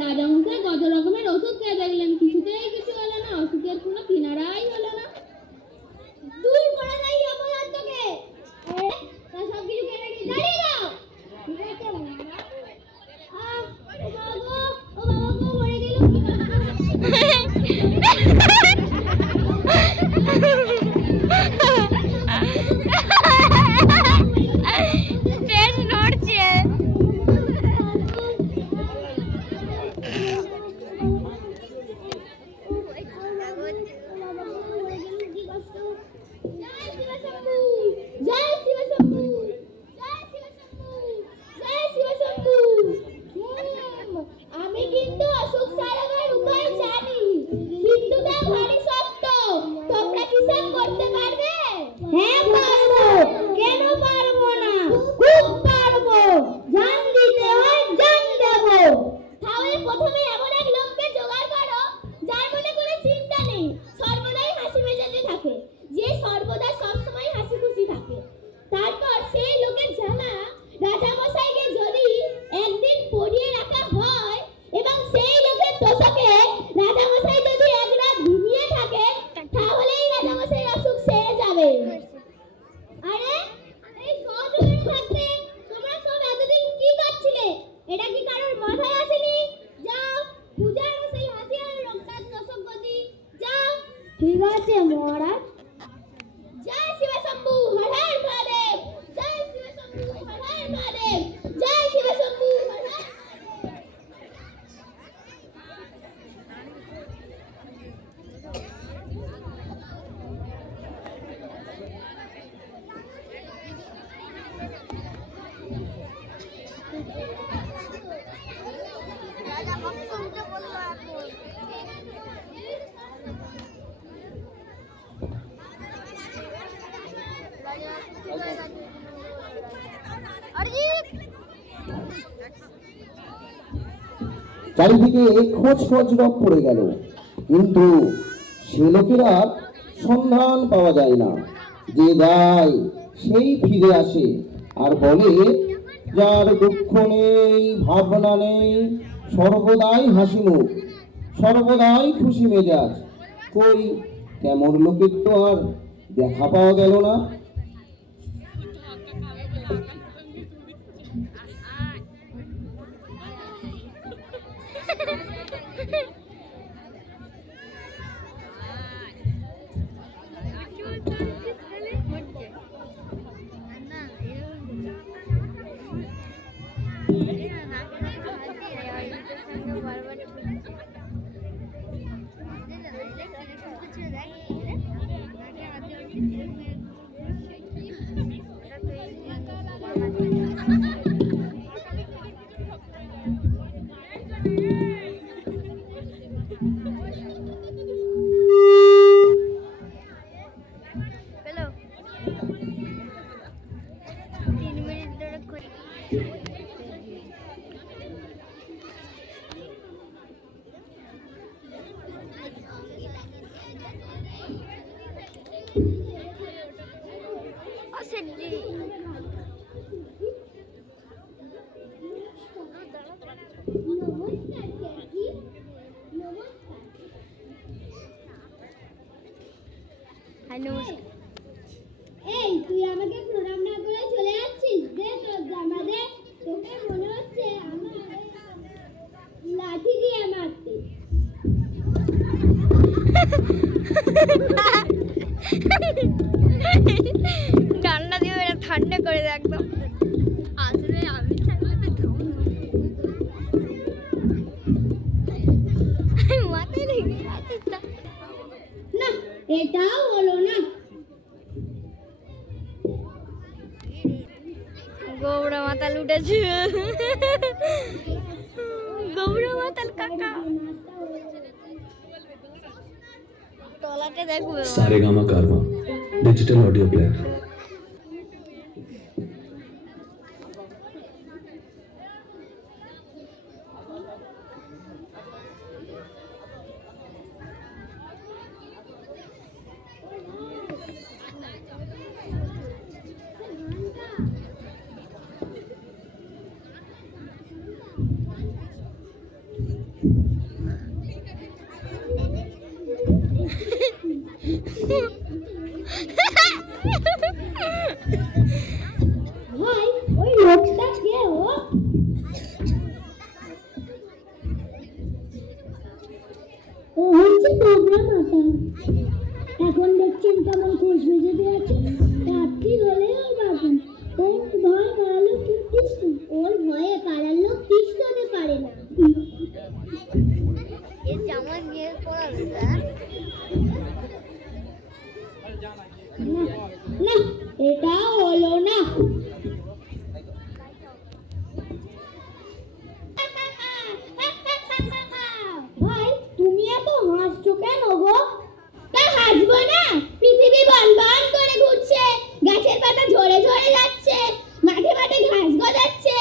রাজামশাই কত রকমের ওষুধ খেয়ে দেখলেন, কিছুতেই কিছু হলো না, ওষুধের কোনো কিনারাই হলো না। দূর করে নাই অপরাধকে, তা সব কিছু কেটে নিয়ে দাঁড়িয়ে দাও। ঠিক আছে মহারাজ। ও বাবা গো, ও বাবা গো, মরে গেল। ট্রেন নড়ছে। আমি কিন্তু অসুখ সারাবার উপায় জানি, কিন্তু তা ভারী শক্ত। তোমরা কি সব করতে পারবে? হ্যাঁ পারবো, কেন পারবো না, খুব পারবো। জান দিতে হয়, জান দেবো। তাহলে প্রথমে এমন এক লোককে জোগাড় করো যার মনে কোনো চিন্তা নেই, সর্বদাই হাসি মেজাজে থাকে, যে সর্বদা সবসময় হাসি খুশি থাকে। তারপর সেই লোকের জামা রাজামশাইকে যদি একদিন পরিয়ে রাখা হয় এবং সেই লোকের তোষকে রাজামশাই যদি এক রাত ঘুমিয়ে থাকে, তাহলেই রাজামশাই অসুখ সেরে যাবে। আরে এই সহযোগী থাকতে তোমরা সব এতদিন কি করছিলে? এটা কি কারোর মাথায় আসেনি? যাও পূজার সেই হাসি আর রক্তার তোষক গতি, যাও। ঠিক আছে মহারাজ। জয় শিব শম্ভু, হর হর মহাদেব। জয় শিব শম্ভু, হর হর মহাদেব। জয় শিব শম্ভু, হর হর। চারিদিকে খোঁজ খোঁজ রব পড়ে গেল, কিন্তু সে লোকের আর সন্ধান পাওয়া যায় না। যে যায় সেই ফিরে আসে আর বলে, যার দুঃখ নেই, ভাবনা নেই, সর্বদাই হাসি মুখ, সর্বদাই খুশি মেজাজ। কই তেমন লোকের তো আর দেখা পাওয়া গেল না। এই তুই আমাকে প্রণাম না করে চলে যাচ্ছিস? দে তোর জামা দে, তোকে মনে হচ্ছে আমার লাঠি দিয়ে মারতে। ঠান্ডা দিয়ে এটা ঠান্ডা করে দে একদম। আসলে আমি মাথায় লেগে আছে না, এটাও হলো না। গৌড়া মাতাল উঠেছে, গৌড়া মাতাল কাকা তলাতে দেখবে। सारेगामा कारवा डिजिटल ऑडियो प्लेयर। প্রোগ্রাম आता এখন দেখছেন কেমন খোঁজ বেজে আছে রাত্রি হলে ওর বাবু ওর ভয় কারালো কৃষ্ণ ওর ভয়ে কারালো কৃষ্ণ হতে পারে না এর জামা নিয়ে পড়াবে না এটা হলো না ভাই তুমি এত হাসছো কেন গো তা হাসবো না পৃথিবী বনবন করে ঘুরছে গাছের পাতা ঝরে ঝরে যাচ্ছে মাঠে মাঠে ঘাস গজাচ্ছে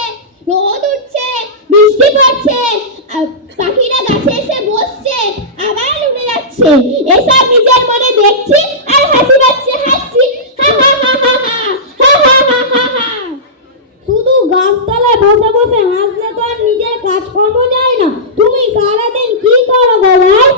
রোদ উঠছে বৃষ্টি পড়ছে পাখিরা গাছে এসে বসছে আবার উড়ে যাচ্ছে এসব নিজের মনে দেখছি আর হাসি পাচ্ছে হাসছি হা হা হা হা হা হা হা হা হা শুধু গাছতলায় বসে বসে হাসলে তো আর নিজের কাজকর্ম যায় না তুমি সারাদিন কি করো গো ভাই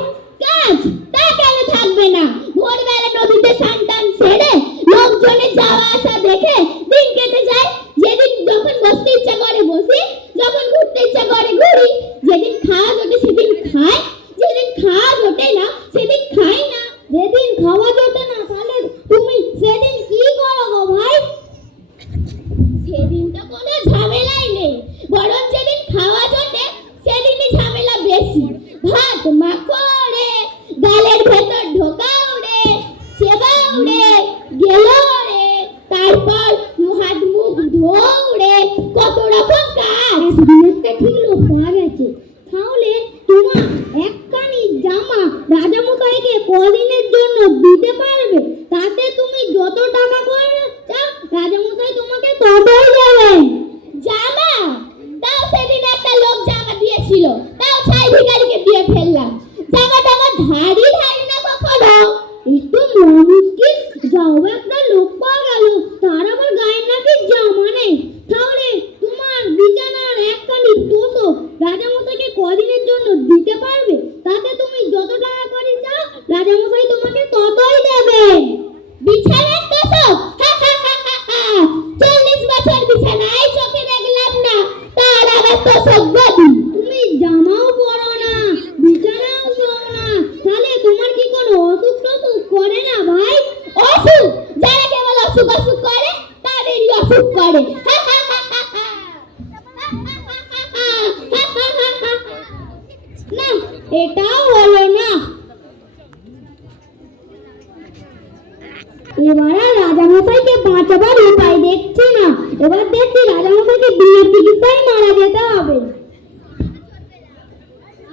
কাজ তা কেন থাকবে না ভোরবেলা নদীতে স্নান টান সেরে লোকজনের যাওয়া আসা দেখে দিন কেটে যায় যেদিন যখন বসতে ইচ্ছা করে বসি যখন ঘুরতে ইচ্ছা করে ঘুরি যেদিন খাওয়া জোটে সেদিন খাই যেদিন খাওয়া জোটে না সেদিন খাই না যেদিন খাওয়া জোটে না তাহলে তুমি সেদিন কি করো গো ভাই সেদিন তো কোনো ঝামেলাই নেই বরং যেদিন খাওয়া জোটে সেদিনই ঝামেলা বেশি ভাত মাখো রে গালের ভেতর ঢোকাও রে সেবাও রে গেলো রে তারপর হাত মুখ ধোও রে কত রকম কাজ একটা ঠিক লোক পাওয়া গেছে তাহলে তোমার একখানি জামা রাজামশাইকে কদিনের জন্য দিতে পারবে তাতে তুমি যত টাকা করে চাও রাজামশাই তোমাকে ততই দেবেন জামা তাও সেদিন একটা লোক জামা দিয়েছিল তাও ছাই ভিখারিকে দিয়ে ফেললাম জামাটা আমার ধারি ধারি না কখনো একটু মুশকিল যাও একটা লোক পাওয়া গেল তার আবার গায়ের নাকি জামা নেই তাহলে তোমার বিছানার একখানি তোষক রাজামশাইকে কদিনের জন্য দিতে পারবে তাতে তুমি যত টাকা করে চাও রাজামশাই তোমাকে ততই দেবেন বিছানার তোষক 40 বছর বিছানায় চোখে দেখলাম না তার আবার তোষক গদি তুমি জামাও পরো না বিছানাও শোও না তাহলে তোমার কি কোনো অসুখ টসুখ করে না ভাই অসুখ যারা কেবল অসুখ অসুখ করে তাদেরই অসুখ করে না এটাও হলো না এবার আর রাজামশাইকে বাঁচাবার উপায় দেখছি না এবার দেখছি রাজামশাইকে বিয়ের চিকিৎসায় মারা যেতে হবে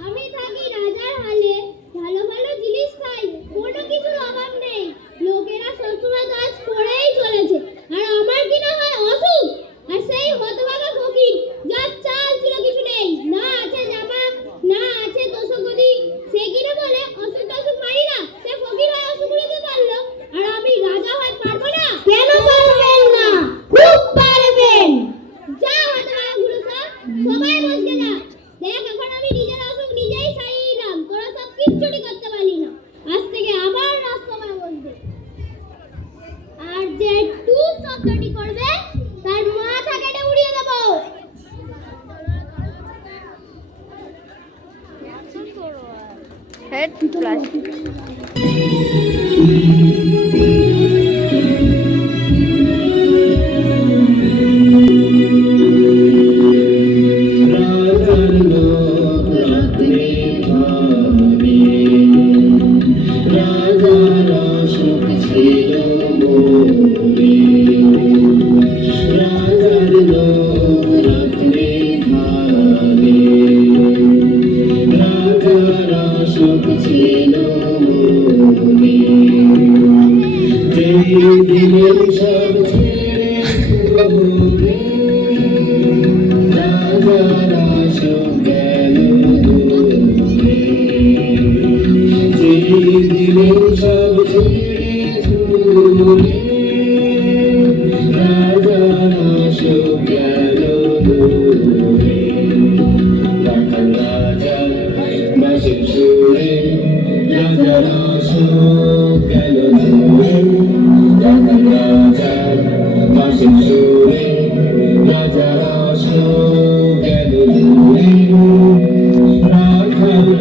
আমি থাকি রাজার হালে ভালো ভালো জিনিস খাই কোনো কিছুর অভাব নেই লোকেরা সবসময় কাজ করেই চলেছে আর আমার কি না হয় অসুখ আর সেই হতভাগা ফকির যার চাল ছিল কিছু নেই না আছে জামা না আছে তোষকগদি সে কিনা বলে অসুখ টসুখ মারি না সে ফকির হয় অসুখ নিতে পারলো আর আমি রাজা হয় পারবো না কেন পারবেন না খুব পারবেন যা হতভাগা গুলো সব সবাই বসে যা দেখ এখন আমি নিজের অসুখ নিজেই সারিয়ে নিলাম তোরা সব কিচ্ছুটি করতে পারলি না আজ থেকে আবার রাজসভায় বসবে আর যে টু শব্দটি করবে তার মাথা কেটে উড়িয়ে দেবো হেড প্লাস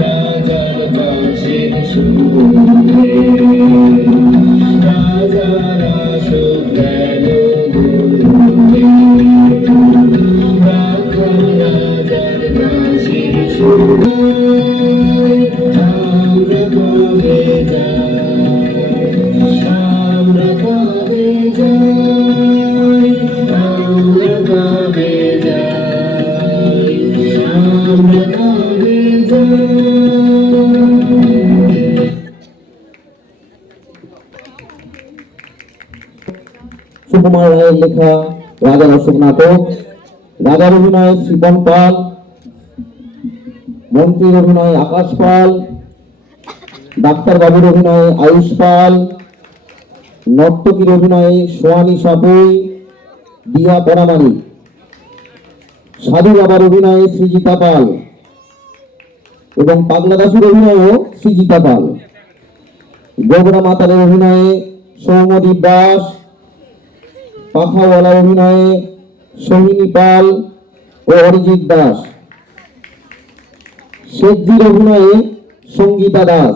রাজার কাছে সুকুমার রায়ের লেখা রাজার অশোক নাটক। রাজার অভিনয়ে শিবম পাল, মন্ত্রীর অভিনয়ে আকাশ পাল, ডাক্তার বাবুর অভিনয়ে আয়ুষ পাল, নর্তকীর অভিনয়ে সোয়ানী সাপুই, দিয়া পরামানিক, সাধু বাবার অভিনয়ে সৃজিতা পাল এবং পাগলা দাসুর অভিনয়েও সৃজিতা পাল, গোবরা মাতারের অভিনয়ে সৌম্যদীপ দাস, পাখাওয়ালার অভিনয়ে সোহিনী পাল ও অরিজিৎ দাস, শেঠজির অভিনয়ে সঙ্গীতা দাস,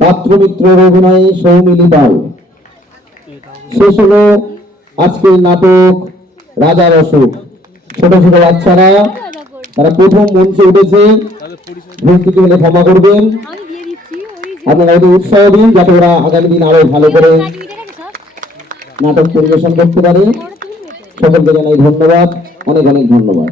পাত্রমিত্রের অভিনয়ে সৌমিলি পাল। শেষ হলো আজকের নাটক রাজার অশোক। ছোট ছোট বাচ্চারা তারা প্রথম মঞ্চে উঠেছে, ভুল ত্রুটি হলে ক্ষমা করবেন। আপনারা ওদের উৎসাহ দিন যাতে ওরা আগামী দিন আরো ভালো করে নাটক পরিবেশন করতে পারে। সকলকে জানাই ধন্যবাদ, অনেক অনেক ধন্যবাদ।